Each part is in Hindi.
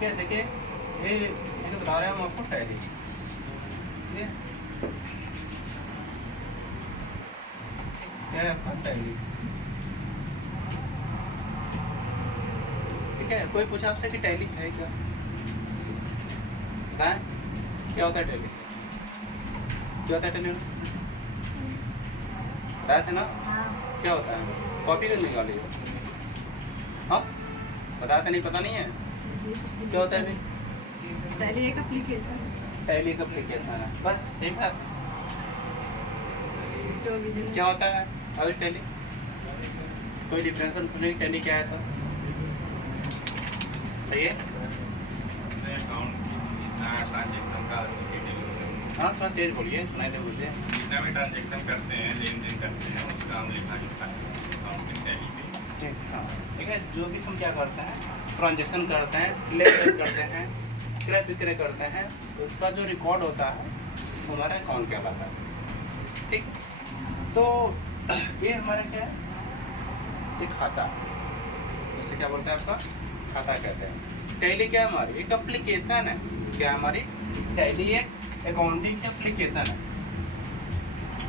ठीक है। देखिए ये बता रहे हैं हम आपको टैली, ठीक है, क्या है आपका टैली, ठीक है। कोई पूछा आपसे कि टैली है क्या, बताएं क्या होता है टैली, क्या होता है टैली, बताए थे ना क्या होता है, कॉपी कर निकालिए। हाँ बताया था, नहीं पता नहीं है क्या होता है। टैली एक एप्लीकेशन, टैली एक एप्लीकेशन है, बस सही बात। क्या होता है अभी टैली, कोई डिफरेंशियल नहीं, टैली क्या है तो बताइए। हाँ थोड़ा तेज बोलिए, सुनाई दे बोलिए। जितना भी ट्रांजेक्शन करते हैं, लेन देन करते हैं, उसका हम लिखा जोखा अकाउंटिंग टैली पे। हाँ ठीक है, जो भी हम क्या करते हैं, ट्रांजेक्शन करते हैं, लेन देन करते हैं, क्रय विक्रय करते हैं, उसका जो रिकॉर्ड होता है हमारा अकाउंट कहलाता है, ठीक। तो ये हमारा क्या है, एक खाता, उसे क्या बोलते हैं आपका खाता कहते हैं। टैली क्या है हमारी एक एप्लीकेशन है, क्या हमारी टैली एक अकाउंटिंग की एप्लीकेशन है,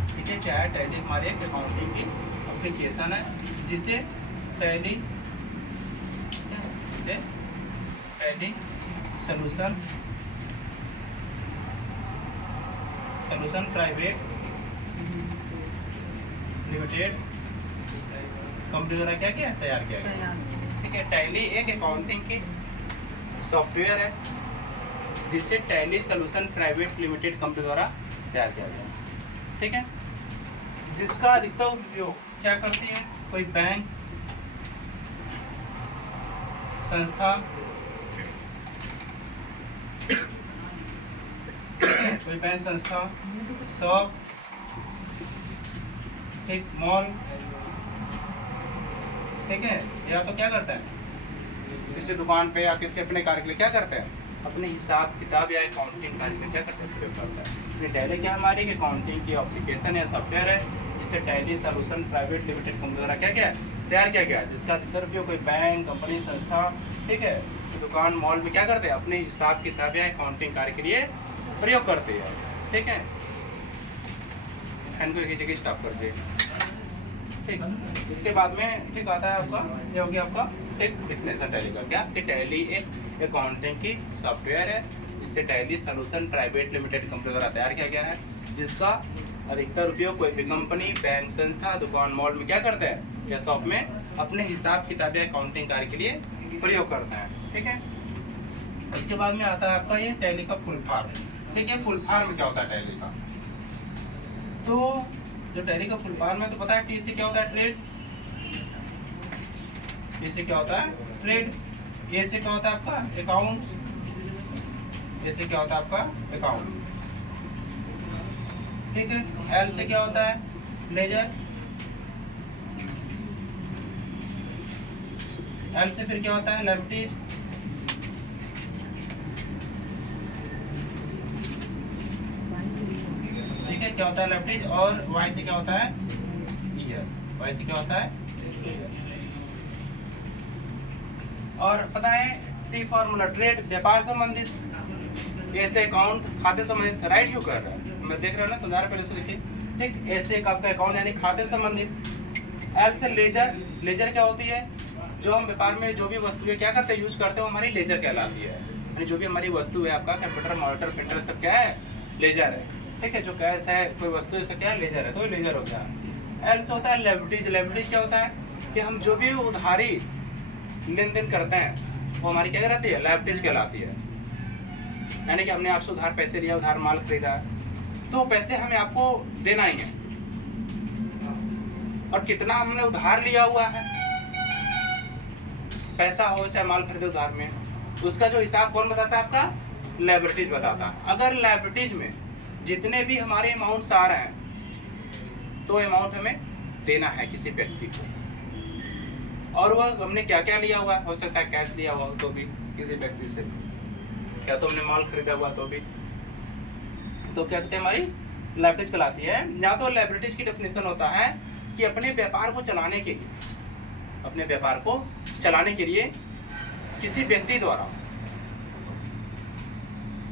ठीक है। क्या है टैली हमारी एक अकाउंटिंग की एप्लीकेशन है, जिसे tally tally solution private limited company द्वारा क्या किया, तैयार किया गया, ठीक है। टैली एक अकाउंटिंग की सॉफ्टवेयर है, जिसे tally solution private limited company द्वारा तैयार किया गया, ठीक है। जिसका अधिकतर उपयोग क्या करती है, कोई बैंक संस्था, कोई बैंक संस्था, शॉप, ठीक, मॉल, ठीक है। या तो क्या करता है किसी दुकान पे या किसी अपने कार्य के लिए क्या करते हैं, अपने हिसाब किताब या अकाउंटिंग कार्य में क्या करते हैं, प्रयोग करता है। ये टैली क्या हमारी एक अकाउंटिंग की एप्लीकेशन या सॉफ्टवेयर है, जिसे tally solution private limited company द्वारा क्या क्या तैयार किया गया, जिसका अधिकतर उपयोग कोई बैंक, कंपनी, संस्था, ठीक है, दुकान, मॉल में क्या करते हैं, अपने हिसाब किताब या अकाउंटिंग कार्य के लिए प्रयोग करते हैं, ठीक है। फैन को एक जगह स्टॉप कर दिए, ठीक। इसके बाद में ठीक आता है आपका, ये हो गया आपका एक डिफिनेशन टैली का, क्या कि टैली एक अकाउंटिंग की सॉफ्टवेयर है, जिससे tally solution private limited company द्वारा तैयार किया गया है, जिसका अधिकतर उपयोग कोई भी कंपनी, बैंक, संस्था, दुकान, मॉल में क्या करते हैं या शॉप में अपने हिसाब किताब या अकाउंटिंग कार्य के लिए प्रयोग करते हैं, ठीक है। उसके बाद में आता है आपका ये टैली का फुल फॉर्म, ठीक है। फुल फॉर्म क्या होता है टैली का, तो जो टैली का फुल फॉर्म है तो पता है, टी से क्या होता है, ट्रेड, टी से क्या होता है, ट्रेड, ए से क्या होता है आपका अकाउंट, ए से क्या होता है आपका अकाउंट, ठीक है। एल से क्या होता है, लेजर, एल से फिर क्या होता है, लेफ्टीज, ठीक है, क्या होता है लेफ्टीज, और वाई से क्या होता है, ईयर, वाई से क्या होता है, और पता है टी फॉर्मूला, ट्रेड व्यापार संबंधित, ऐसे अकाउंट खाते संबंधित, राइट क्यों कर रहा है, मैं देख रहा हूँ ना, समझा रहा पहले से देखिए, ठीक। ऐसे एक आपका अकाउंट यानी खाते संबंधित। एल से लेजर, लेजर क्या होती है, जो हम व्यापार में जो भी वस्तुएं क्या करते हैं, यूज करते हैं, वो हमारी लेजर कहलाती है, यानी जो भी हमारी वस्तु है, आपका कंप्यूटर, मॉनिटर, प्रिंटर, सब क्या है, लेजर है, ठीक है। जो कैश है, कोई वस्तु है, सब क्या है, लेजर है, तो लेजर हो गया। एल से होता है लेवरेज, लेवरेज क्या होता है कि हम जो भी उधारी लेन देन करते हैं वो हमारी क्या कहलाती है, लायबिलिटीज कहलाती है, यानी कि हमने आपसे उधार पैसे लिया, उधार माल खरीदा, तो पैसे हमें आपको देना ही है, और कितना हमने उधार लिया हुआ है, पैसा हो चाहे माल खरीदे उधार में, उसका जो हिसाब कौन बताता है, आपका लायबिलिटीज बताता है। अगर लायबिलिटीज में जितने भी हमारे अमाउंट्स आ रहे हैं, तो अमाउंट हमें देना है किसी व्यक्ति को, और वह हमने क्या क्या लिया हुआ, हो सकता है कैश लिया हुआ तो भी किसी व्यक्ति से, क्या तो हमने माल खरीदा हुआ तो भी, तो क्या कहते हैं, हमारी लायबिलिटीज कहलाती है। या तो लायबिलिटीज की डेफिनेशन होता है कि अपने व्यापार को चलाने के लिए, अपने व्यापार को चलाने के लिए किसी व्यक्ति द्वारा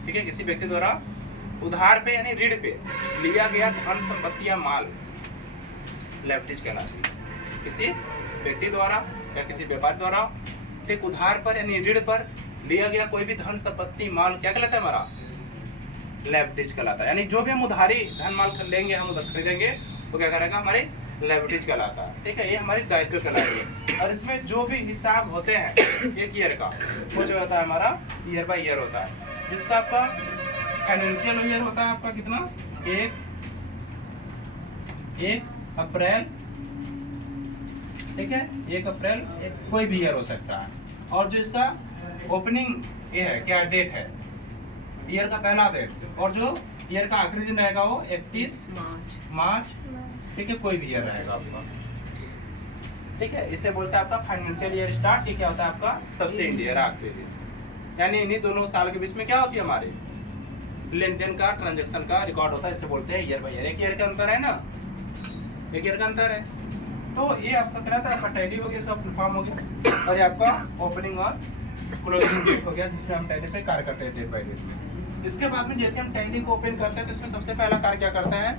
ठीक है, किसी व्यक्ति द्वारा उधार पे यानी ऋण पे लिया गया धन संपत्ति या माल लेवरेज कहलाती है। किसी व्यक्ति द्वारा या किसी व्यापार द्वारा एक उधार पर यानी ऋण पर लिया गया कोई भी धन संपत्ति माल क्या कहलाता है हमारा, लेवरेज कहलाता है। यानी जो भी हम उधारी धन माल लेंगे, हम उधर खरीदेंगे, वो क्या करेगा, हमारे लेवरेज कहलाता है। ठीक है, ये हमारी दायित्व कहलाएगी। और इसमें जो भी हिसाब होते हैं एक ईयर का, वो जो होता है हमारा ईयर बाय ईयर होता है, जिसका आपका फाइनेंशियल ईयर होता है आपका कितना, 1 अप्रैल, ठीक है, 1 अप्रैल कोई भी ईयर हो सकता है। और जो इसका ओपनिंग ये है, क्या डेट है, ईयर का पहला डेट, और जो ईयर का आखिरी दिन रहेगा वो 31 मार्च, ठीक है, कोई भी ईयर रहेगा आपका। ठीक है, इसे बोलते हैं आपका फाइनेंशियल ईयर स्टार्ट। ये क्या होता है आपका सब्सिडी ईयर, आखिरी दिन। यानी इन्हीं दोनों साल के बीच में क्या होती है, हमारे लेन देन का, ट्रांजेक्शन का रिकॉर्ड होता है। इसे बोलते हैं ईयर बाय ईयर। एक ईयर का अंतर है ना, एक ईयर का अंतर है। तो ये आपका क्या था, आपका टैली हो गया, इसका फुल फॉर्म हो गया, और ये आपका ओपनिंग और क्लोजिंग डेट हो गया, जिसमें हम टैली पे कार्य करते हैं डेट बाय डेट। इसके बाद में जैसे हम टैली को ओपन करते हैं तो इसमें सबसे पहला कार्य क्या करते हैं,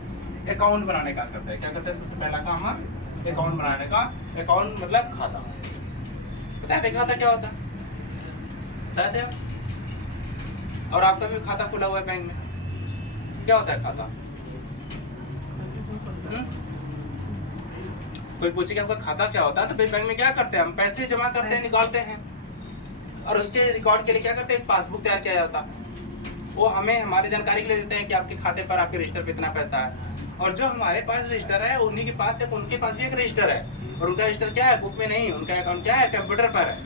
अकाउंट बनाने का करते हैं। क्या करते हैं, सबसे पहला काम है अकाउंट बनाने का। अकाउंट मतलब खाता। बताते खाता क्या होता है, बताते हैं। और आपका भी खाता खुला हुआ है बैंक में, क्या होता है खाता? कोई पूछे कि आपका खाता क्या होता है, तो भाई बैंक में क्या करते हैं, हम पैसे जमा करते हैं, निकालते हैं, और उसके रिकॉर्ड के लिए क्या करते हैं, एक पासबुक तैयार किया जाता है। वो हमें हमारी जानकारी के लिए देते हैं कि आपके खाते पर, आपके रजिस्टर पे इतना पैसा है। और जो हमारे पास रजिस्टर है, उन्हीं के पास है, उनके पास भी एक रजिस्टर है, और उनका रजिस्टर क्या है, बुक में नहीं, उनका अकाउंट क्या है, कंप्यूटर पर है।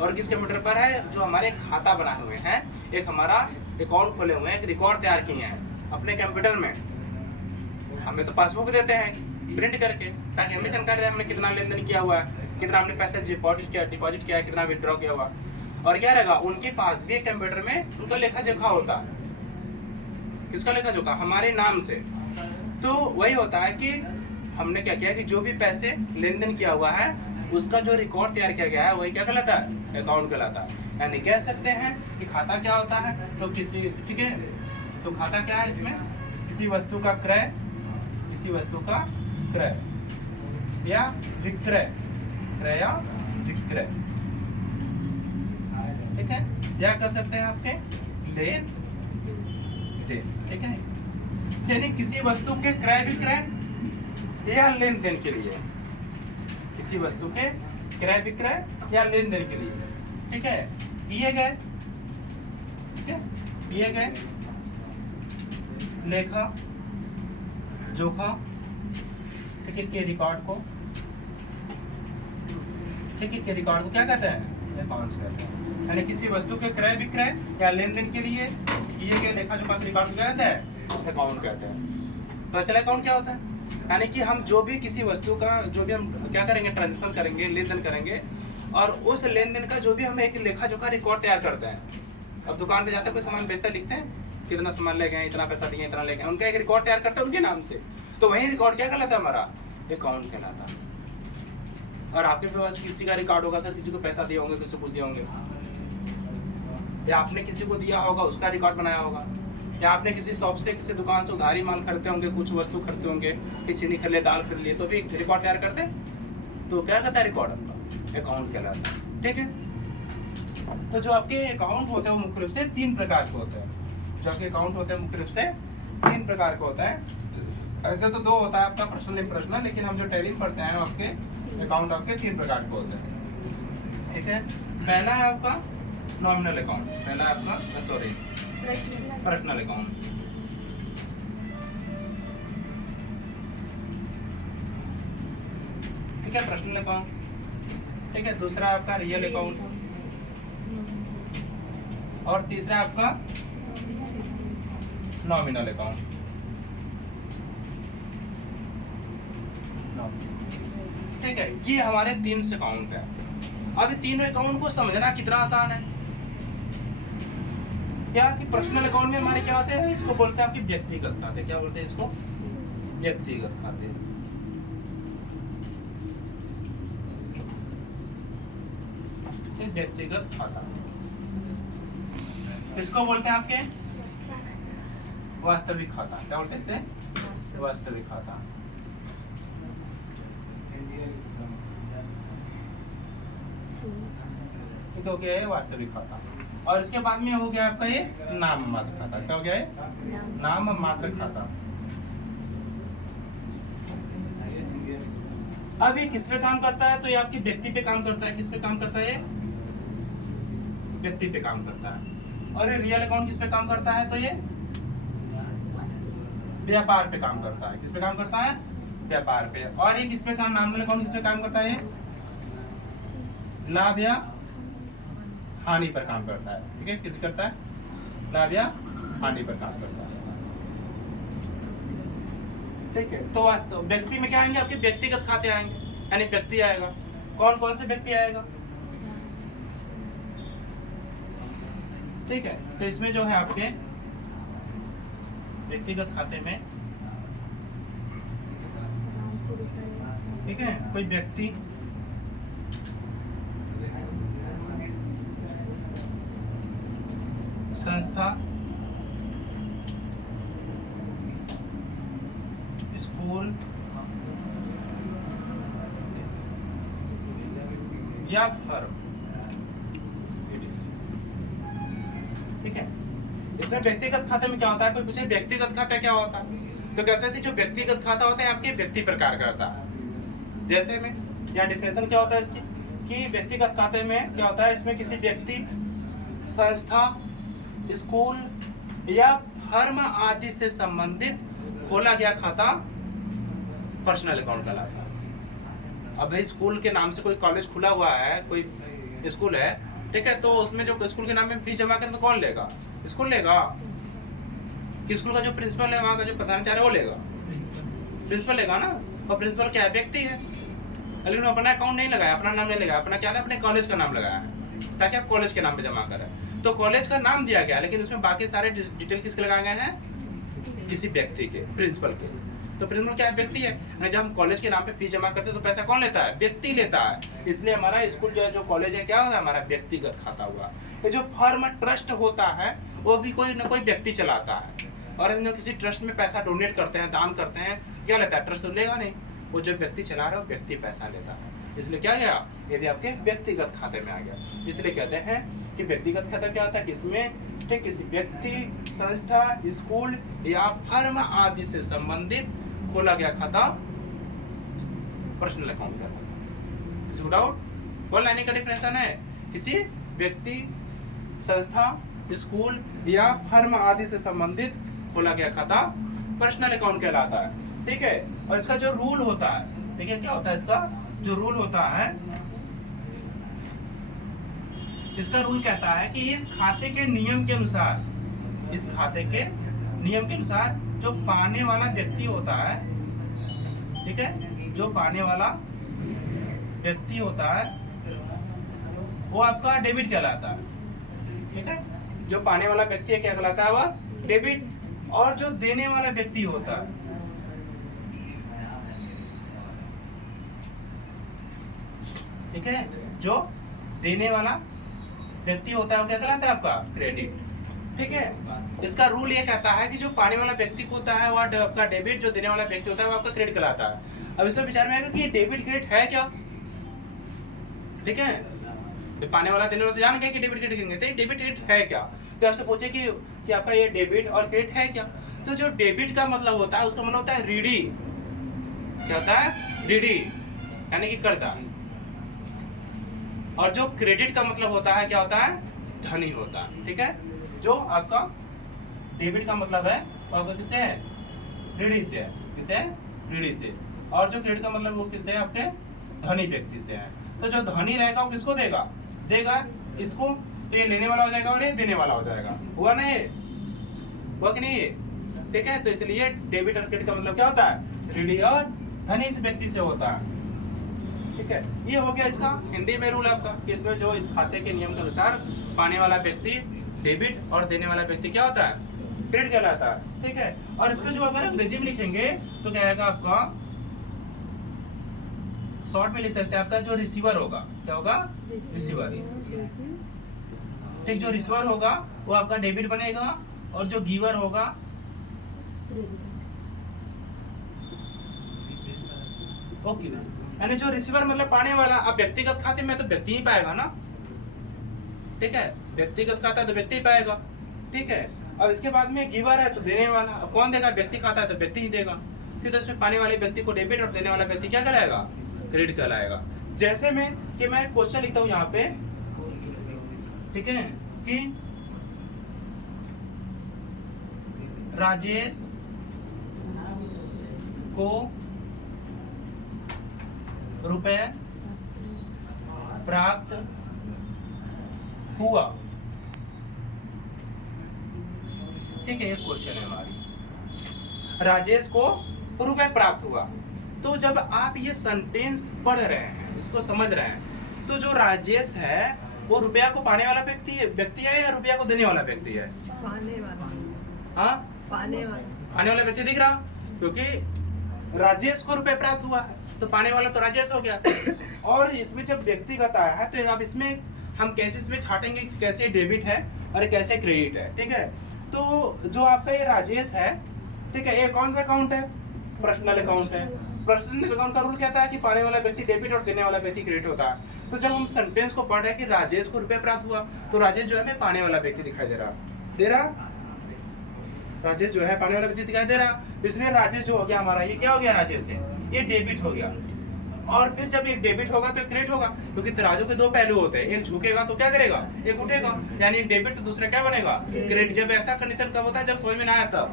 और किस कंप्यूटर पर है, जो हमारे खाता बनाए हुए हैं, एक हमारा अकाउंट खोले हुए हैं, एक रिकॉर्ड तैयार किए हैं अपने कंप्यूटर में। हमें तो पासबुक देते हैं प्रिंट करके, ताकि हमें जानकारी रहे हमने कितना लेन देन किया हुआ है, कितना हमने पैसे डिपॉजिट किया है, कितना विड्रॉ किया हुआ। और क्या रहेगा, उनके पास भी एक कंप्यूटर में उनका लेखा जोखा होता है। किसका लेखा जोखा, हमारे नाम से। तो वही होता है कि हमने क्या किया कि जो भी पैसे लेन देन किया हुआ है, उसका जो रिकॉर्ड तैयार किया गया है, वही क्या कहलाता है, अकाउंट कहलाता है। यानी कह सकते हैं कि खाता क्या होता है, तो किसी, ठीक है, तो खाता क्या है, इसमें किसी वस्तु का क्रय, किसी वस्तु का क्रय या विक्रय, क्रय या विक्रय, ठीक है, या कर सकते हैं आपके लेन देन, ठीक है। यानी किसी वस्तु के क्रय विक्रय या लेन देन के लिए, किसी वस्तु के क्रय विक्रय या लेन देन के लिए, ठीक है, दिए गए, ठीक है, दिए गए लेखा जोखा, ठीक है, के रिकॉर्ड को, ठीक है, के रिकॉर्ड को क्या कहते हैं, अकाउंट कहते हैं। यानी किसी वस्तु के क्रय विक्रय या लेन देन के लिए किए गए लेखा जोखा के रिकॉर्ड को क्या कहते हैं, अकाउंट कहते हैं। तो चला अकाउंट क्या होता है, यानी कि हम जो भी किसी वस्तु का, जो भी हम क्या करेंगे, ट्रांजेक्शन करेंगे, लेन देन करेंगे, और उस लेन देन का जो भी हम एक लेखा जोखा रिकॉर्ड तैयार करते हैं। अब दुकान पे जाते हैं, कोई सामान बेचते हैं, लिखते हैं कितना सामान ले गए, इतना पैसा दिए, इतना ले गए, उनका एक रिकॉर्ड तैयार करते हैं उनके नाम से। तो वही रिकॉर्ड क्या कहलाता है, हमारा अकाउंट कहलाता है। और आपके पास किसी का रिकॉर्ड होगा तो किसी को पैसा दिए होंगे, किसी को दिए होंगे, या आपने किसी को दिया होगा, उसका रिकॉर्ड बनाया होगा, या आपने किसी शॉप से, किसी दुकान से उधारी माल खरीदते होंगे, कुछ वस्तु खरीदते होंगे, कि चीनी खरीद लिए, दाल खरीद लिए, तो भी रिकॉर्ड तैयार करते हैं। तो क्या कहता है, रिकॉर्ड आपका अकाउंट कहलाता है, ठीक है। तो जो आपके अकाउंट होते हैं वो मुख्य रूप से 3 प्रकार के होते हैं। जो आपके अकाउंट होते हैं मुख्य रूप से 3 प्रकार का होता है। ऐसे तो 2 होता है आपका, पर्सनल इम्पर्सनल, लेकिन हम जो टैली पढ़ते हैं आपके अकाउंट आपके 3 प्रकार के होते हैं, ठीक है। पहला है आपका नॉमिनल अकाउंट, पहला है आपका, सॉरी, पर्सनल अकाउंट, ठीक है, पर्सनल अकाउंट, ठीक है। दूसरा आपका रियल अकाउंट, और तीसरा आपका नॉमिनल अकाउंट। ठीक है, ये हमारे 3 अकाउंट है। अब तीनों अकाउंट को समझना कितना आसान है। क्या कि पर्सनल अकाउंट में हमारे क्या होते हैं, इसको बोलते हैं आपके व्यक्तिगत खाते। क्या बोलते हैं इसको, व्यक्तिगत खाते। व्यक्तिगत खाता। इसको बोलते हैं आपके वास्तविक खाता। क्या बोलते हैं इसे? वास्तविक खाता। ठीक हो गया है वास्तविक खाता। और इसके बाद में हो गया आपका ये नाम मात्र खाता। क्या हो गया है? नाम मात्र खाता। अब ये किस पे काम करता है? तो ये आपकी व्यक्ति पे काम करता है। किस पे काम करता है? व्यक्ति पे काम करता है। और ये रियल अकाउंट किस पे काम करता है? तो ये व्यापार पे काम करता है। किस पे काम करता है? व्यापार पे। और ये किस पे काम, नॉमिनल अकाउंट किस पे काम करता है? लाभ या हानि पर काम करता है। ठीक है, किस करता है? लाभ या हानि पर काम करता है। ठीक है, तो वास्तव व्यक्ति में क्या आएंगे? आपके व्यक्तिगत खाते आएंगे, यानी व्यक्ति आएगा। कौन कौन से व्यक्ति आएगा? ठीक है, तो इसमें जो है आपके व्यक्तिगत खाते में, ठीक है, कोई व्यक्ति, संस्था, स्कूल या फर्म। ठीक है, इसमें व्यक्तिगत खाते में क्या होता है? कोई पूछे व्यक्तिगत खाता क्या होता है, तो कह सकते हैं जो व्यक्तिगत खाता होता है आपके व्यक्ति प्रकार का होता है। जैसे में यहाँ डिफिनेशन क्या होता है इसकी कि व्यक्तिगत खाते में क्या होता है? इसमें किसी व्यक्ति, संस्था, स्कूल या फर्म आदि से संबंधित खोला गया खाता पर्सनल अकाउंट कहलाता है। अब भाई स्कूल के नाम से कोई कॉलेज खुला हुआ है, कोई स्कूल है, ठीक है, तो उसमें जो स्कूल के नाम में फीस जमा करें तो कौन लेगा? स्कूल लेगा। कि स्कूल का जो प्रिंसिपल है, वहाँ का जो प्रधानाचार्य, वो लेगा, प्रिंसिपल लेगा ना। और प्रिंसिपल क्या है? व्यक्ति है। लेकिन अपना अकाउंट नहीं लगाया, अपना नाम नहीं लगाया, अपना क्या है? अपने कॉलेज का नाम लगाया है, ताकि आप कॉलेज के नाम पे जमा करें। तो कॉलेज का नाम दिया गया, लेकिन उसमें बाकी सारे डिटेल किसके लगाए गए हैं? किसी व्यक्ति के, प्रिंसिपल के। तो प्रिंसिपल क्या है? व्यक्ति है। जब हम कॉलेज के नाम पे फीस जमा करते हैं तो पैसा कौन लेता है? व्यक्ति लेता है। इसलिए हमारा स्कूल जो कॉलेज है, क्या होता है? हमारा व्यक्तिगत खाता हुआ। ये जो फर्म ट्रस्ट होता है, वो भी कोई ना कोई व्यक्ति चलाता है। और हम किसी ट्रस्ट में पैसा डोनेट करते हैं, दान करते हैं, क्या लेता है? ट्रस्ट तो लेगा नहीं, वो जो व्यक्ति चला रहा है, व्यक्ति पैसा लेता है। इसलिए क्या गया? ये भी आपके व्यक्तिगत खाते में आ गया। इसलिए कहते हैं कि व्यक्तिगत खाता क्या होता है? किसमें? ठीक, किसी व्यक्ति, संस्था, स्कूल या फर्म आदि से संबंधित खोला गया खाता पर्सनल अकाउंट कहलाता है। इसको डाउट? वन लाइन का डिफरेंशन है। किसी व्यक्ति, संस्था, स्कूल या फर्म आदि से संबंधित खोला गया खाता पर्सनल अकाउंट कहलाता है। ठीक है, और इसका जो रूल होता है, ठीक है, क्या होता है इसका जो रूल होता है? इसका रूल कहता है कि इस खाते के नियम के अनुसार, इस खाते के नियम के अनुसार जो पाने वाला व्यक्ति होता है, ठीक है, जो पाने वाला व्यक्ति होता है वो आपका डेबिट कहलाता है। ठीक है, जो पाने वाला व्यक्ति है क्या कहलाता है? वह डेबिट। और जो देने वाला व्यक्ति होता है, ठीक है, जो देने वाला व्यक्ति होता है वो क्या कहलाता है? आपका क्रेडिट। ठीक है, इसका रूल ये कहता है कि जो पाने वाला व्यक्ति होता है वह आपका डेबिट, जो देने वाला व्यक्ति होता है वो आपका क्रेडिट कहलाता है। अब इसमें विचार में आएगा कि डेबिट क्रेडिट है क्या? ठीक है, तो पाने वाला देने वाला तो जान गए कि डेबिट क्रेडिट कहेंगे, तो डेबिट क्रेडिट है क्या? तो आपसे पूछे कि आपका ये डेबिट और क्रेडिट है क्या? तो जो डेबिट का मतलब होता है, उसका मतलब होता है रीडी। क्या होता है? रीडी, यानी कि कर्ता। और जो क्रेडिट का मतलब होता है, क्या होता है? धनी होता है। ठीक है, जो आपका डेबिट का मतलब है वो आपका किससे है? ऋणी से है। किससे है? ऋणी से। और जो क्रेडिट का मतलब वो किससे है? आपके धनी व्यक्ति से है। तो जो धनी रहेगा वो किसको देगा? देगा इसको, तो ये लेने वाला हो जाएगा और ये देने वाला हो जाएगा। हुआ ना? ये हुआ कि नहीं ये? ठीक है, तो इसलिए डेबिट और क्रेडिट का मतलब क्या होता है? ऋणी और धनी इस व्यक्ति से होता है। ठीक है, ये हो गया इसका हिंदी में रूल आपका कि इसमें जो इस खाते के नियम के अनुसार पाने वाला व्यक्ति डेबिट और देने वाला व्यक्ति क्या होता है? क्रेडिट कहलाता है। ठीक है, और इसका जो अगर अंग्रेजी में लिखेंगे तो क्या आएगा आपका? शॉर्ट में लिख सकते हैं आपका जो रिसीवर होगा, क्या होगा? रिसीवर। ठीक, जो रिसीवर होगा वो आपका डेबिट बनेगा और जो गिवर होगा ओके। यानी जो रिसीवर मतलब पाने वाला, अब व्यक्तिगत खाते में तो व्यक्ति ही पाएगा ना, ठीक है, व्यक्तिगत खाता तो व्यक्ति ही पाएगा, ठीक है। अब इसके बाद में गिवर है तो देने वाला, अब कौन देगा, व्यक्ति खाता है तो व्यक्ति ही देगा, फिर तो इसमें पाने वाले व्यक्ति को डेबिट और देने वाला व्यक्ति क्या कहलाएगा, क्रेडिट कहलाएगा। जैसे में कि मैं क्वेश्चन लिखता हूँ यहाँ पे, ठीक है, कि राजेश को रुपए प्राप्त हुआ, ठीक है, ये क्वेश्चन है हमारी, राजेश को रुपए प्राप्त हुआ। तो जब आप ये सेंटेंस पढ़ रहे हैं, इसको समझ रहे हैं, तो जो राजेश है वो रुपया को पाने वाला व्यक्ति है या रुपया को देने वाला व्यक्ति है? पाने वाला। हाँ, पाने वाला। पाने वाला व्यक्ति दिख रहा, क्योंकि राजेश को रुपए प्राप्त हुआ तो पाने वाला तो राजेश हो गया। और इसमें जब व्यक्तिगत आया है तो अब इसमें हम कैसे इसमें छाटेंगे कि कैसे डेबिट है और कैसे क्रेडिट है, ठीक है। तो जो आपका ये राजेश है, ठीक है, ये कौन सा अकाउंट है, पर्सनल अकाउंट है। पर्सनल अकाउंट का रूल कहता है कि पाने वाला व्यक्ति डेबिट और देने वाला व्यक्ति क्रेडिट होता है। तो जब हम सेंटेंस को पढ़ रहे हैं कि राजेश को रुपए प्राप्त हुआ, तो राजेश जो है हमें पाने वाला व्यक्ति दिखाई दे रहा, राजेश जो है पाने वाला व्यक्ति दिखाई दे रहा, इसलिए राजेश जो हो गया हमारा, ये क्या हो गया, राजेश है, ये डेबिट हो गया। और फिर जब एक डेबिट होगा तो एक क्रेडिट होगा, क्योंकि तराजू के दो पहलू होते हैं, एक झुकेगा तो क्या करेगा, एक उठेगा, यानी एक डेबिट तो दूसरा क्या बनेगा, क्रेडिट। जब ऐसा कंडीशन कब होता है, जब समझ में ना आया तब।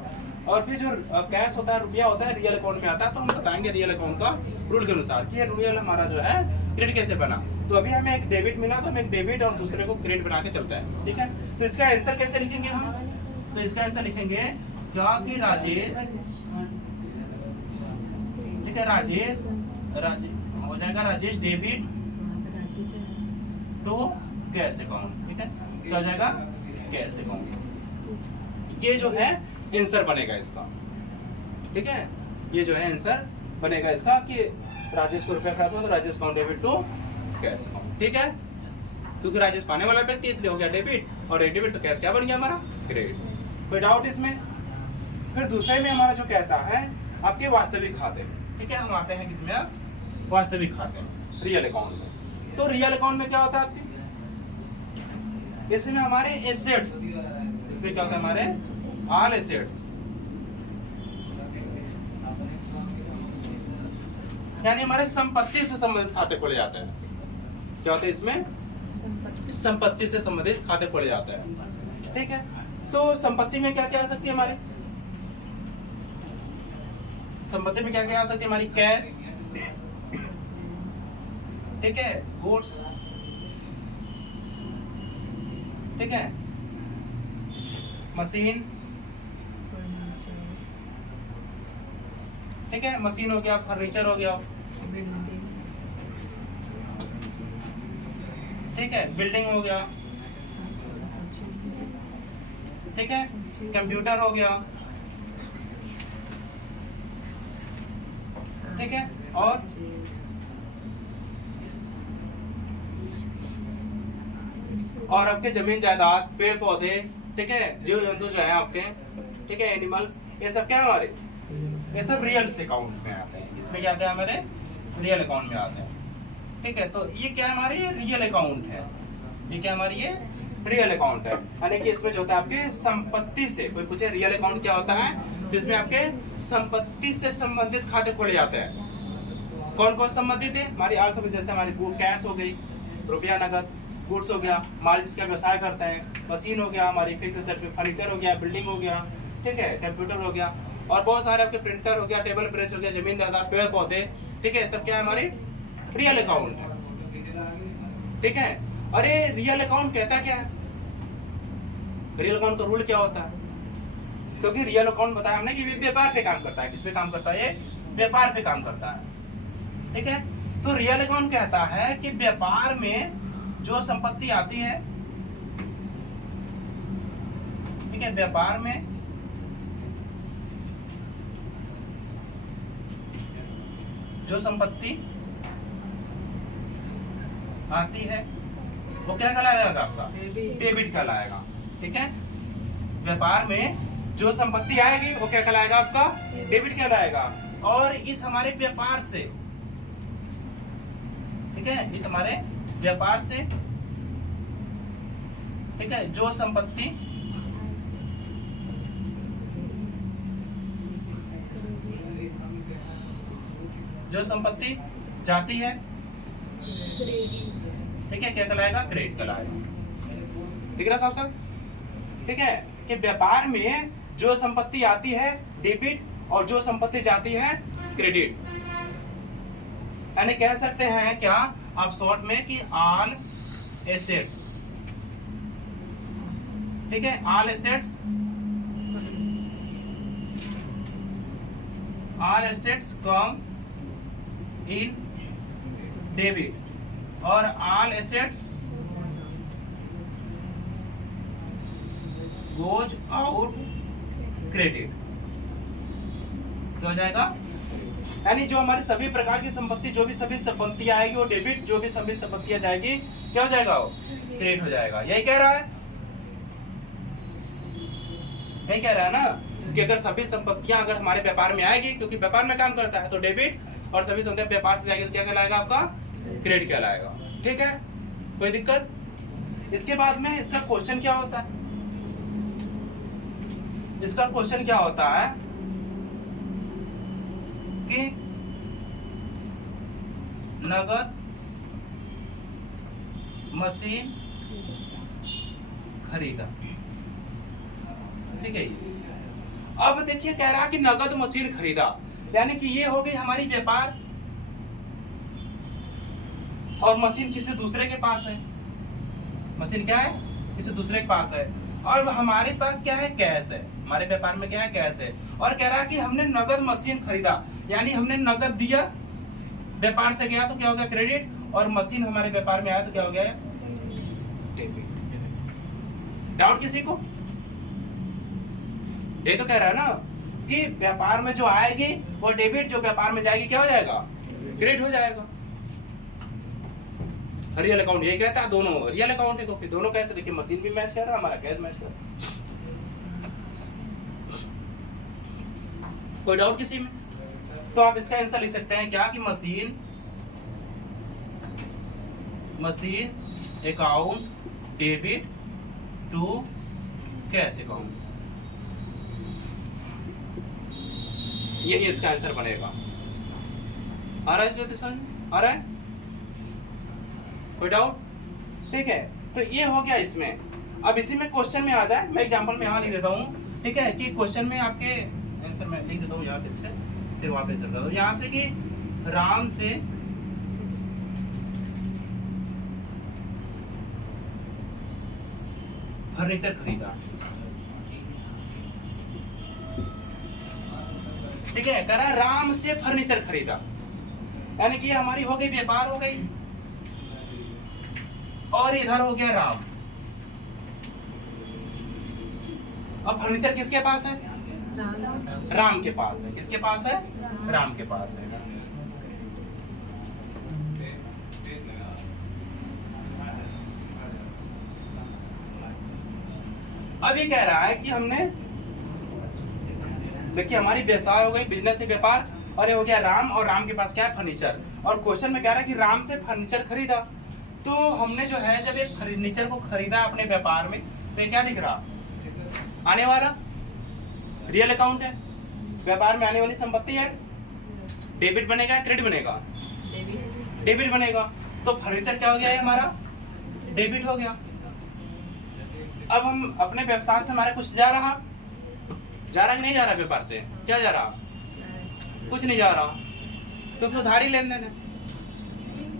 और फिर जो कैश होता है, रुपया होता है, रियल अकाउंट में आता है, तो हम बताएंगे रियल अकाउंट का रूल के अनुसार कि ये रियल हमारा जो है क्रेडिट कैसे बना। तो अभी हमें एक डेबिट मिला तो हम एक डेबिट और दूसरे को क्रेडिट बना के चलता है, ठीक है। तो इसका आंसर कैसे लिखेंगे हम, तो इसका आंसर लिखेंगे क्या कि राजेश, ठीक है, राजेश हो जाएगा राजेश डेबिट तो कैश अकाउंट, ठीक है, क्या हो जाएगा, कैश अकाउंट। ये जो है आंसर बनेगा इसका, ठीक है, ये जो है आंसर बनेगा इसका कि राजेश को रुपया प्राप्त हुआ तो Rajesh account debit to cash account, ठीक है, क्योंकि राजेश पाने वाला व्यक्ति इसलिए हो गया डेबिट, और डेबिट तो कैश क्या बन गया हमारा, क्रेडिट। कोई डाउट इसमें? फिर दूसरे में हमारा जो कहता है आपके वास्तविक खाते, ठीक है, हम आते हैं किसमें, वास्तविक खाते में, रियल अकाउंट में। तो रियल अकाउंट में क्या होता है आपके, इसमें हमारे एसेट्स, इसमें क्या होता है हमारे ऑल एसेट्स, यानी हमारे संपत्ति से संबंधित खाते खोले जाते हैं। क्या होता है इसमें, संपत्ति से संबंधित खाते खोले जाते हैं, ठीक है। तो संपत्ति में क्या क्या आ सकती है हमारी, संपत्ति में क्या क्या आ सकती है हमारी, कैश, ठीक है, गुड्स, ठीक है, मशीन, ठीक है, मशीन हो गया, फर्नीचर हो गया, ठीक है, बिल्डिंग हो गया, ठीक है, कंप्यूटर हो गया, ठीक है, और आपके जमीन जायदाद, पेड़ पौधे, ठीक है, जीव जंतु जो है आपके, ठीक है, एनिमल्स, ये सब क्या है हमारे, ये सब रियल अकाउंट में आते हैं। इसमें क्या आता है हमारे, रियल अकाउंट में आते हैं, ठीक है। तो ये क्या हमारे, ये रियल अकाउंट है, ये क्या हमारी, ये रियल अकाउंट है, यानी कि इसमें जो होता है आपके संपत्ति से, कोई पूछे रियल अकाउंट क्या होता है, तो इसमें आपके संपत्ति से संबंधित खाते खोले जाते हैं। कौन कौन संबंधित है, हमारी आल सब, जैसे हमारी कैश हो गई, रुपया नगद, गुड्स हो गया, माल जिसका व्यवसाय करते हैं, मशीन हो गया, हमारी फिक्स एसेट, फर्नीचर हो गया, बिल्डिंग हो गया, ठीक है, कंप्यूटर हो गया, और बहुत सारे आपके प्रिंटर हो गया, टेबल ब्रेंच हो गया, जमीन जायदाद, पेड़ पौधे, ठीक है, सब क्या है हमारे रियल अकाउंट है, ठीक है। और ये रियल अकाउंट कहता क्या है, रियल अकाउंट का रूल क्या होता है, क्योंकि रियल अकाउंट बताया हमने कि व्यापार पे काम करता है, किस पे काम करता है, ये व्यापार पे काम करता है, ठीक है। तो रियल अकाउंट कहता है कि व्यापार में जो संपत्ति आती है, ठीक है, व्यापार में जो संपत्ति आती है वो क्या कहलाएगा आपका? डेबिट। डेबिट कहलाएगा। ठीक है, व्यापार में जो संपत्ति आएगी वो क्या कहलाएगा आपका? डेबिट कहलाएगा। और इस हमारे व्यापार से, ठीक है, इस हमारे व्यापार से, ठीक है, जो संपत्ति जाती है, ठीक है, क्या कहलाएगा? क्रेडिट कहलाएगा। दिख रहा साहब? ठीक है, कि व्यापार में जो संपत्ति आती है डेबिट और जो संपत्ति जाती है क्रेडिट। यानी कह सकते हैं क्या आप शॉर्ट में कि ऑल एसेट्स, ठीक है, all assets come in debit और all assets goes out credit. क्या हो जाएगा? यानी जो हमारी सभी प्रकार की संपत्ति, जो भी सभी संपत्तियां आएगी वो डेबिट, जो भी सभी संपत्तियां जाएगी क्या हो जाएगा? वो क्रेडिट हो जाएगा। यही कह रहा है, यही कह रहा है ना कि अगर सभी संपत्तियां अगर हमारे व्यापार में आएगी, क्योंकि व्यापार में काम करता है, तो डेबिट, और सभी संपत्तियां व्यापार से जाएगी तो क्या कहलाएगा आपका? क्रेडिट कहलाएगा। ठीक है, कोई दिक्कत? इसके बाद में इसका क्वेश्चन क्या होता है? इसका क्वेश्चन क्या होता है कि नगद मशीन खरीदा। ठीक है, अब देखिए कह रहा है कि नगद मशीन खरीदा, यानी कि ये हो गई हमारी व्यापार, और मशीन किसी दूसरे के पास है। मशीन क्या है? किसी दूसरे के पास है। और हमारे पास क्या है? कैश है। हमारे व्यापार में क्या है? कैश है। और कह रहा है कि हमने नगद मशीन खरीदा, यानी हमने नगद दिया, व्यापार से गया तो क्या हो गया? क्रेडिट, और मशीन हमारे व्यापार में आया तो क्या हो गया? डेबिट। डाउट किसी को? ये तो कह रहा है ना कि व्यापार में जो आएगी वो डेबिट, जो व्यापार में जाएगी क्या हो जाएगा? क्रेडिट हो जाएगा। रियल अकाउंट ये कहता है, दोनों रियल अकाउंट है, क्योंकि दोनों कैसे, देखिए मशीन भी मैच कर रहा है, हमारा कैश मैच कर रहा है। कोई डाउट किसी में? तो आप इसका आंसर लिख सकते हैं क्या कि machine account debit to cash account, यही इसका आंसर बनेगा। आ रहा है ज्योति समझ? आ रहा है? कोई डाउट? ठीक है, तो ये हो गया इसमें। अब इसी में क्वेश्चन में आ जाए, मैं एग्जांपल में यहाँ लिख देता हूँ। ठीक है, कि क्वेश्चन में आपके आंसर में लिख देता हूँ यहाँ पे, फिर वहाँ पे आंसर कर दो। यहाँ पे कि राम से फर्नीचर खरीदा। ठीक है, कह रहा राम से फर्नीचर खरीदा, यानी कि हमारी हो गई व्यापार हो गई, और इधर हो गया राम। अब फर्नीचर किसके पास है? राम के पास है। किसके पास है? राम के पास है। अब ये कह रहा है कि हमने, देखिए हमारी व्यवसाय हो गई, बिजनेस से व्यापार, और ये हो गया राम, और राम के पास क्या है? फर्नीचर। और क्वेश्चन में कह रहा है कि राम से फर्नीचर खरीदा। तो हमने जो है जब एक फर्नीचर को खरीदा अपने व्यापार में, तो ये क्या दिख रहा? आने वाला रियल अकाउंट है, व्यापार में आने वाली संपत्ति है। डेबिट बनेगा, क्रेडिट बनेगा? डेबिट बनेगा। तो फर्नीचर क्या हो गया? ये हमारा डेबिट हो गया। अब हम अपने व्यवसाय से हमारा कुछ जा रहा कि नहीं जा रहा? व्यापार से क्या जा रहा? कुछ नहीं जा रहा, क्योंकि उधारी लेन देन है।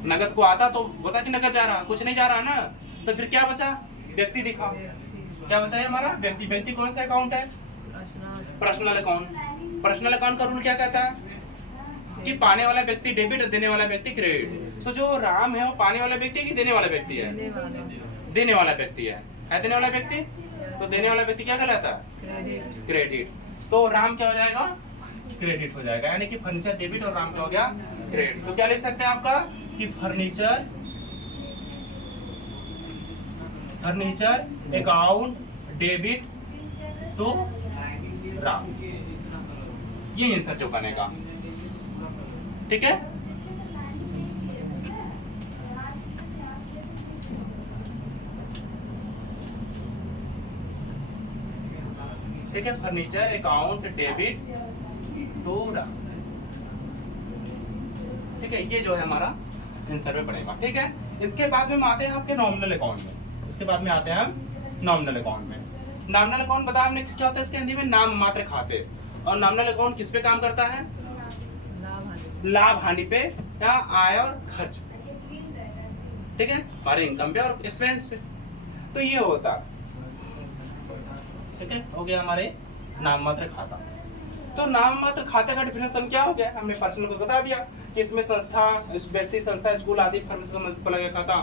नगद को आता तो बोता कि नगद जा रहा, कुछ नहीं जा रहा ना, तो फिर क्या बचा? व्यक्ति दिखा। क्या बचा है हमारा? व्यक्ति। व्यक्ति कौन सा अकाउंट है? Personal account. पर्सनल अकाउंट का रूल क्या कहता है कि पाने वाला व्यक्ति डेबिट और देने वाला व्यक्ति क्रेडिट। तो जो राम है वो पाने वाला व्यक्ति है कि देने वाला व्यक्ति है? देने वाला व्यक्ति है देने वाला व्यक्ति। तो देने वाला व्यक्ति क्या कहलाता है? क्रेडिट। तो राम क्या हो जाएगा? क्रेडिट हो जाएगा, यानी कि फर्नीचर डेबिट और राम क्या हो गया? क्रेडिट। तो क्या लिख सकते हैं आपका कि furniture furniture account debit to Ram, ये आंसर जो बनेगा। ठीक है, ठीक है, furniture account debit to Ram. ठीक है, ये जो है हमारा आंसर में पड़ेगा। ठीक है, इसके बाद में हम आते हैं आपके नॉमिनल अकाउंट में। इसके बाद में आते हैं हम नॉमिनल अकाउंट में। नॉमिनल अकाउंट बताया हमने क्या होता है इसके हिंदी में, नाम मात्र खाते। और नॉमिनल अकाउंट किस पे काम करता है? लाभ हानि पे या आय और खर्च पे। ठीक है, हमारे इनकम पे और एक्सपेंस पे। तो ये होता, ठीक है, हो गया हमारे नाम मात्र खाता। तो नाम मात्र खाते का डिफिनेशन क्या हो गया? हमने पर्सनल को बता दिया कि इसमें संस्था, व्यक्ति, संस्था, स्कूल आदि फर्म से संबंधित खोला गया खाता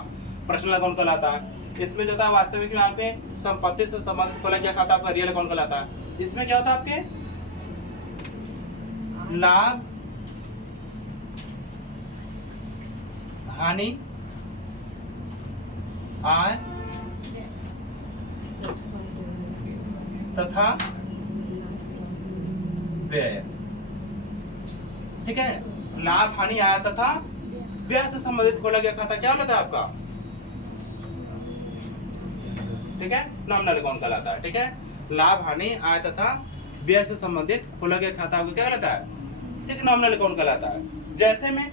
पर्सनल अकाउंट कहलाता है। इसमें जो होता है वास्तविक में आपके संपत्ति से संबंधित खोला गया खाता आपका रियल अकाउंट कहलाता है। इसमें क्या होता है आपके लाभ हानि आय तथा व्यय। ठीक है, लाभ हानि आय तथा व्यय से संबंधित खोला गया खाता क्या होता है आपका? ठीक है, नॉमिनल अकाउंट कहलाता है। ठीक है, लाभ हानि आय तथा व्यय से संबंधित खोला गया खाता आपको क्या कहलाता है? ठीक है, नॉमिनल अकाउंट कहलाता है। जैसे में,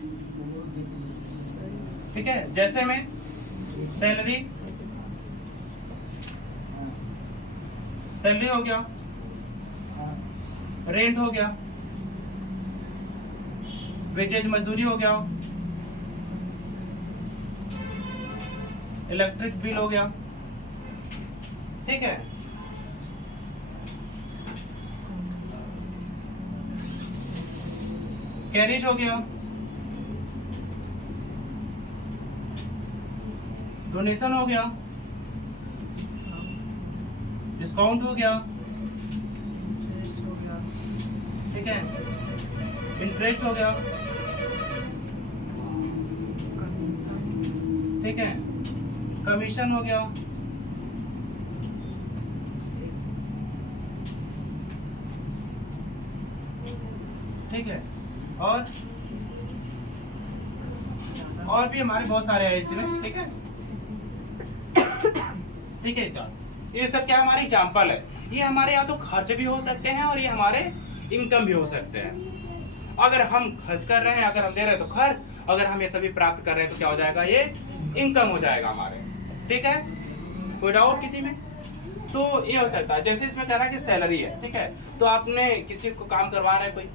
ठीक है, जैसे में सैलरी, सैलरी हो गया, रेंट हो गया, वेजेज मजदूरी हो गया, इलेक्ट्रिक बिल हो गया। ठीक है, कैरेज हो गया, डोनेशन हो गया, डिस्काउंट हो गया। ठीक है, इंटरेस्ट हो गया। ठीक है, कमीशन हो गया। ठीक है, और भी हमारे बहुत सारे हैं इसमें। ठीक है, ठीक है, तो ये सब क्या हमारे एग्जाम्पल है। ये हमारे या तो खर्च भी हो सकते हैं और ये हमारे इनकम भी हो सकते हैं। अगर हम खर्च कर रहे हैं, अगर हम दे रहे हैं तो खर्च, अगर हम ये सभी प्राप्त कर रहे हैं तो क्या हो जाएगा? ये इनकम हो जाएगा हमारे। ठीक है, कोई डाउट किसी में? तो ये हो सकता है, जैसे इसमें कह रहा है कि सैलरी है। ठीक है, तो आपने किसी को काम करवा रहे हैं, कोई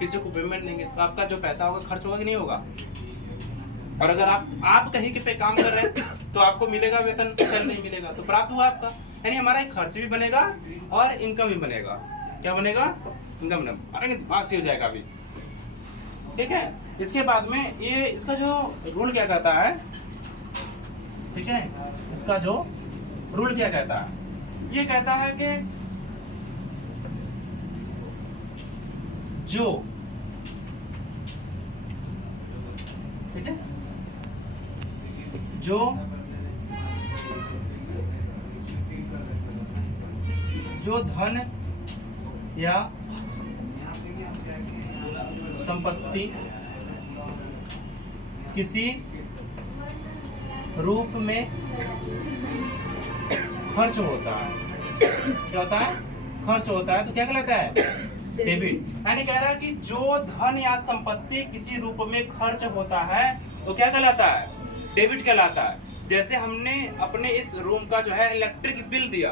किसी को पेमेंट देंगे तो आपका जो पैसा होगा खर्च होगा कि नहीं होगा? और अगर आप कहीं के पे काम कर रहे हैं तो आपको मिलेगा वेतन, सैलरी मिलेगा, तो प्राप्त हुआ आपका। यानी हमारा खर्च भी बनेगा और इनकम भी बनेगा। क्या बनेगा? इनकम पास ही हो जाएगा अभी। ठीक है, इसके बाद में ये इसका जो रूल क्या कहता है, ठीक है, इसका जो रूल क्या कहता है, ये कहता है कि जो, ठीक है, जो धन या संपत्ति किसी रूप में खर्च होता है, क्या होता है? खर्च होता है, तो क्या कहलाता है? डेबिट। यानी कह रहा है कि जो धन या संपत्ति किसी रूप में खर्च होता है वो क्या कहलाता है? डेबिट कहलाता है। जैसे हमने अपने इस रूम का जो है इलेक्ट्रिक बिल दिया,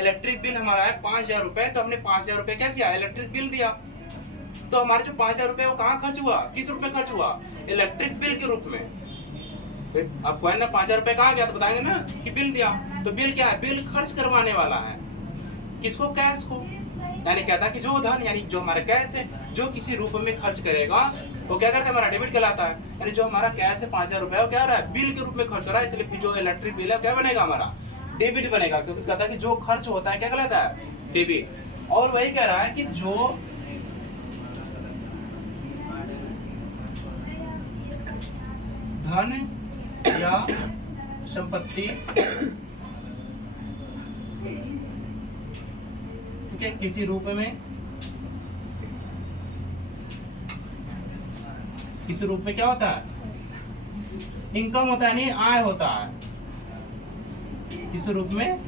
इलेक्ट्रिक बिल हमारा है 5,000 रुपए, तो हमने 5,000 रुपए क्या किया? इलेक्ट्रिक बिल दिया। तो हमारे जो 5,000 रुपए वो कहाँ खर्च हुआ? किस रूप में खर्च हुआ? इलेक्ट्रिक बिल के रूप में। आपको है ना 5,000 रुपए कहाँ गया? तो बताएंगे ना कि बिल दिया। तो बिल क्या है? बिल खर्च करवाने वाला है। किसको? कैश को। यानी कहता है कि जो धन, यानी जो हमारा कैश है, जो किसी रूप में खर्च करेगा तो क्या करता है? हमारा डेबिट कहलाता है। यानी जो हमारा कैश है 5,000 रुपए वो क्या हो रहा है? बिल के रूप में खर्च हो रहा है, इसलिए जो इलेक्ट्रिक बिल है क्या बनेगा? हमारा डेबिट बनेगा, क्योंकि कहता है कि जो खर्च होता है क्या कहलाता है? डेबिट। और वही कह रहा है कि जो धन या संपत्ति ठीक है किसी रूप में क्या होता है? इनकम होता है, नहीं आय होता है। किस रूप में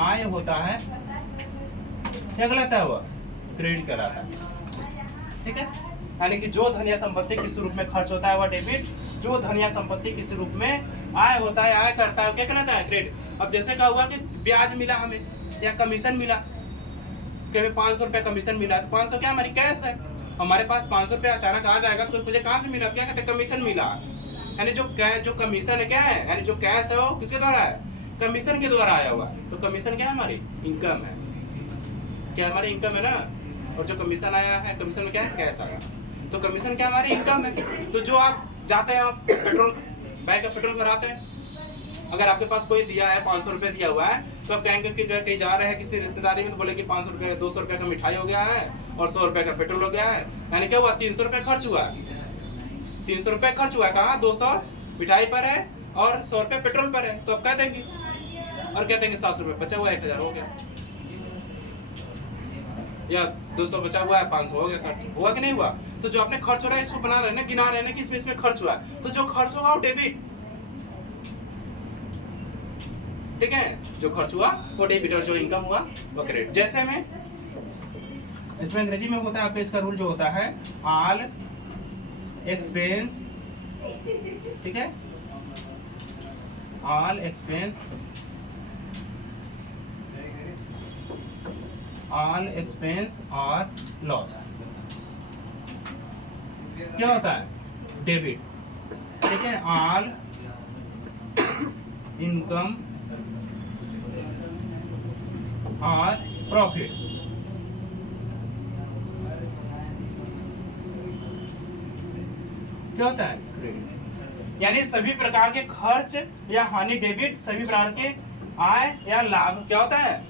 आय होता है, क्या गलत है? वो क्रेडिट कराता है, ठीक है। यानी कि जो धन या संपत्ति किस रूप में खर्च होता है वह डेबिट, जो धन या संपत्ति किस रूप में आय होता है, आय करता है, क्या कहलाता है? क्रेडिट। अब जैसे क्या हुआ कि ब्याज मिला हमें या कमीशन मिला, कभी 500 रुपया कमीशन मिला, तो 500 क्या हमारी कैश है। हमारे पास 500 रुपया अचानक आ जाएगा तो मुझे कहाँ से मिला? क्या कहते हैं? कमीशन मिला। यानी जो कमीशन है क्या है, यानी जो कैश है वो किसके द्वारा है? कमीशन के द्वारा आया हुआ। तो कमीशन क्या है? हमारी इनकम है। क्या हमारी इनकम है ना। और जो कमीशन आया है, कमीशन में क्या है? कैश आया। तो कमीशन क्या हमारी इनकम है। तो जो आप जाते हैं, आप पेट्रोल बाइक का पेट्रोल भराते हैं, अगर आपके पास कोई दिया है 500 रुपये दिया हुआ है, तो आप कहेंगे कि जो कहीं जा रहे हैं किसी रिश्तेदारी में, तो बोले कि 500 रुपये 200 रुपये का मिठाई हो गया है और 100 रुपये का पेट्रोल हो गया है। यानी क्या हुआ? 300 रुपये खर्च हुआ है। 300 रुपये खर्च हुआ है कहाँ? 200 मिठाई पर है और 100 रुपये पेट्रोल पर है। तो आप कह देंगे और कहते हैं कि 700 रुपये बचा हुआ है, 1000 हो गया, या 200 बचा हुआ है, 500 हो गया। खर्च हुआ कि नहीं हुआ? तो जो आपने खर्च हो रहा है इसको बना रहे हैं ना, गिना रहे हैं ना कि इसमें खर्च हुआ है। तो जो खर्च होगा वो डेबिट, ठीक है। जो खर्च हुआ वो डेबिट और जो इनकम हुआ वो क्रेडिट। जैसे में इसमें अंग्रेजी में होता है आपका इसका रूल जो होता है ऑल एक्सपेंस, ठीक है, ऑल एक्सपेंस और लॉस क्या होता है? डेबिट, ठीक है। ऑल इनकम और प्रॉफिट क्या होता है? क्रेडिट। यानी सभी प्रकार के खर्च या हानि डेबिट, सभी प्रकार के आय या लाभ क्या होता है?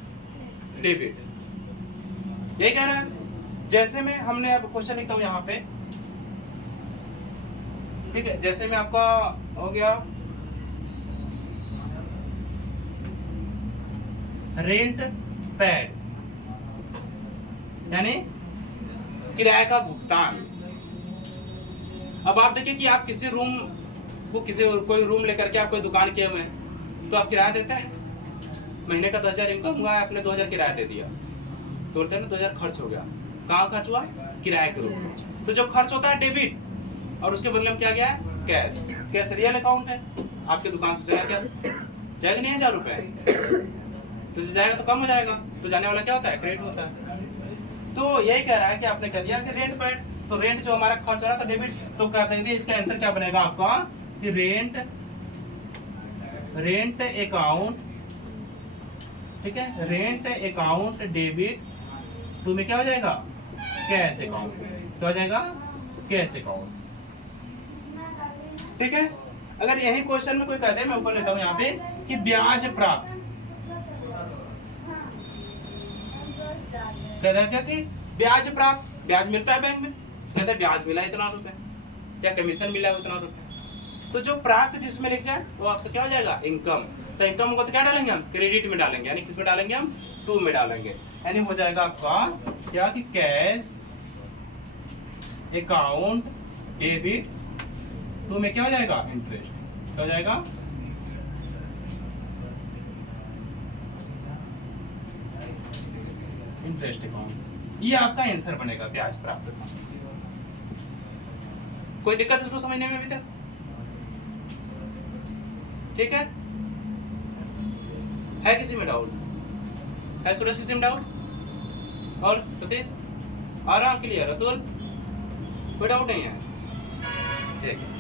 डेबिट। ये कह रहा है। जैसे में हमने अब क्वेश्चन लिखता हूं यहाँ पे, ठीक है। जैसे में आपका हो गया रेंट पेड, यानी किराए का भुगतान। अब आप देखिए कि आप किसी रूम को कोई रूम लेकर के आप कोई दुकान किए हुए हैं, तो आप किराया देते हैं। महीने का 2000 इनकम हुआ है, आपने 2000 किराया दे दिया, तो बोलते हैं ना 2000 खर्च हो गया। कहाँ खर्च हुआ? किराए के रूप में। तो जो खर्च होता है डेबिट, और उसके बदले में क्या गया? कैश। कैश रियल अकाउंट है, आपके दुकान से चला क्या जाएगा? नहीं 1000 रुपए, तो जाएगा तो कम हो जाएगा, तो जाने वाला क्या होता है? क्रेडिट होता है। तो यही कह रहा है कि आपने कह दिया कि रेंट पेड, तो रेंट जो हमारा खर्च हो रहा था डेबिट, तो कर देंगे। इसका आंसर क्या बनेगा आपका कि रेंट अकाउंट, ठीक है, रेंट अकाउंट डेबिट टू में क्या हो जाएगा? Cash account. क्या हो जाएगा? कैश अकाउंट, ठीक है। अगर यही क्वेश्चन में कोई कहते हैं, मैं ऊपर लेता हूं यहाँ पे कि ब्याज प्राप्त, कहता है क्या कि ब्याज प्राप्त, ब्याज मिलता है बैंक में, कहता है ब्याज मिला इतना रुपए या कमीशन मिला उतना रुपए। तो जो प्राप्त जिसमें लिख जाए वो आपका क्या हो जाएगा? इनकम। तो इनकम को तो क्या डालेंगे हम? क्रेडिट में डालेंगे, यानी किस में डालेंगे हम? 2 में डालेंगे। यानी हो जाएगा आपका क्या कि कैश अकाउंट डेबिट 2 में क्या हो जाएगा? इंटरेस्ट। क्या हो जाएगा? Interest account. ये आपका आंसर बनेगा ब्याज प्राप्त का। कोई दिक्कत इसको समझने में अभी तक? ठीक है किसी में डाउट है? सूरज किसी में डाउट? और सतीश आ रहा क्लियर? अतुल कोई डाउट नहीं है? ठीक है।